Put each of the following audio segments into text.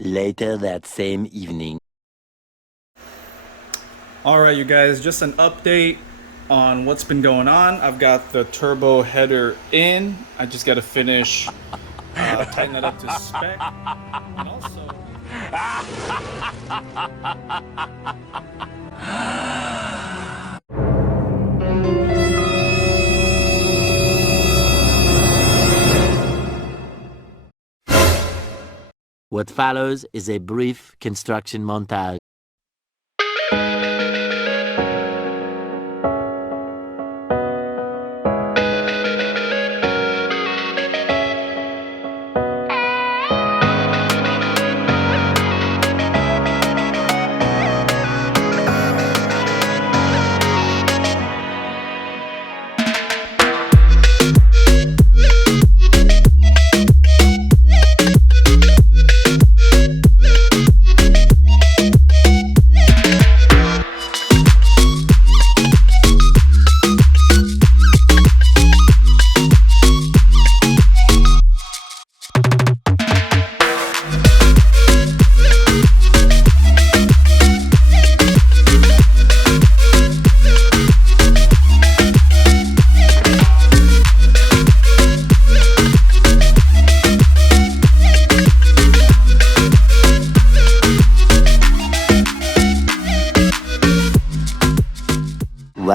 Later that same evening. Alright you guys, just an update on what's been going on. I've got the turbo header in. I just got to finish tighten it up to spec. And also... What follows is a brief construction montage.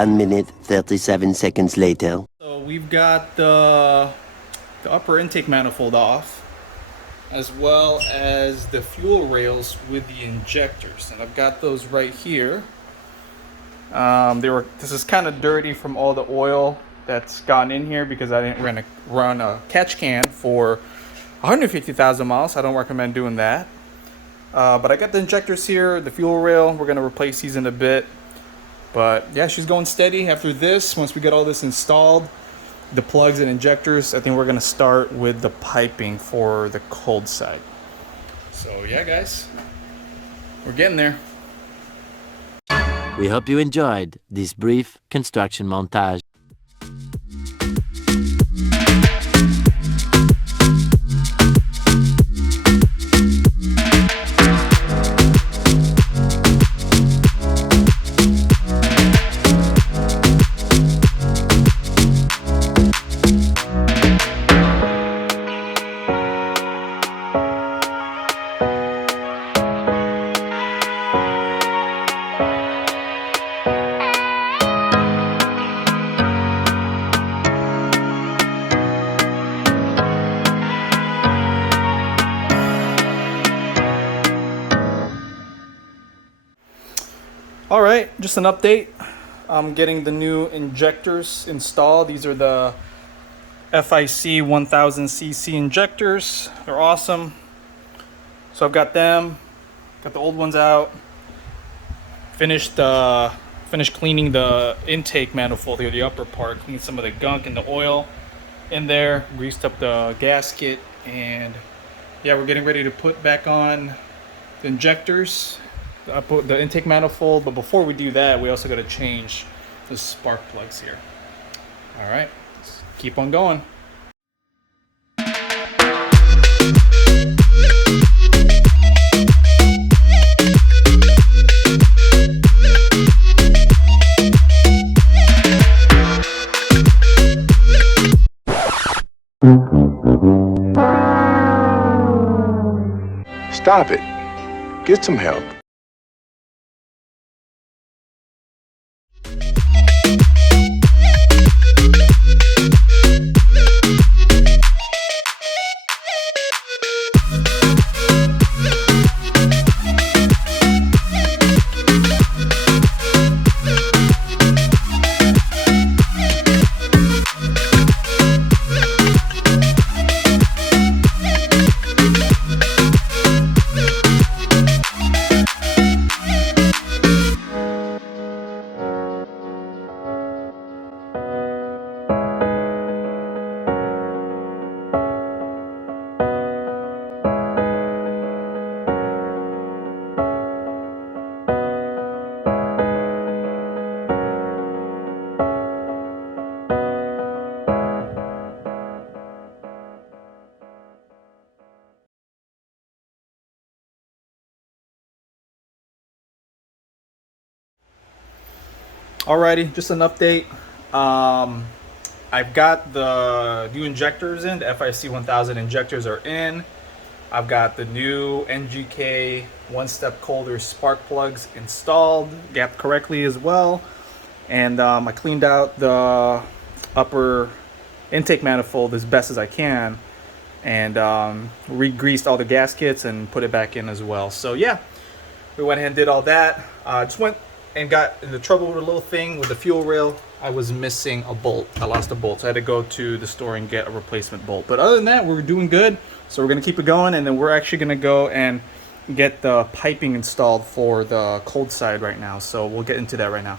Minute 37 seconds later. So we've got the upper intake manifold off, as well as the fuel rails with the injectors, and I've got those right here. This is kind of dirty from all the oil that's gone in here because I didn't run a catch can for 150,000 miles. I don't recommend doing that. But I got the injectors here, the fuel rail. We're gonna replace these in a bit. But yeah, she's going steady. After this, once we get all this installed, the plugs and injectors, I think we're gonna start with the piping for the cold side. So yeah, guys, we're getting there. We hope you enjoyed this brief construction montage. All right, just an update. I'm getting the new injectors installed. These are the FIC 1000cc injectors. They're awesome. So I've got them, got the old ones out. Finished cleaning the intake manifold here, the upper part, cleaned some of the gunk and the oil in there, greased up the gasket, and yeah, we're getting ready to put back on the injectors. I put the intake manifold, but before we do that, we also got to change the spark plugs here. All right, let's keep on going. Stop it. Get some help. Alrighty, just an update. I've got the new injectors in. The FIC 1000 injectors are in. I've got the new NGK one-step colder spark plugs installed, gapped correctly as well. And I cleaned out the upper intake manifold as best as I can, and re-greased all the gaskets and put it back in as well. So yeah, we went ahead and did all that. Just went and got into trouble with a little thing with the fuel rail. I was missing a bolt. I lost a bolt, so I had to go to the store and get a replacement bolt. But other than that, we're doing good. So we're gonna keep it going, and then we're actually gonna go and get the piping installed for the cold side right now. So we'll get into that right now.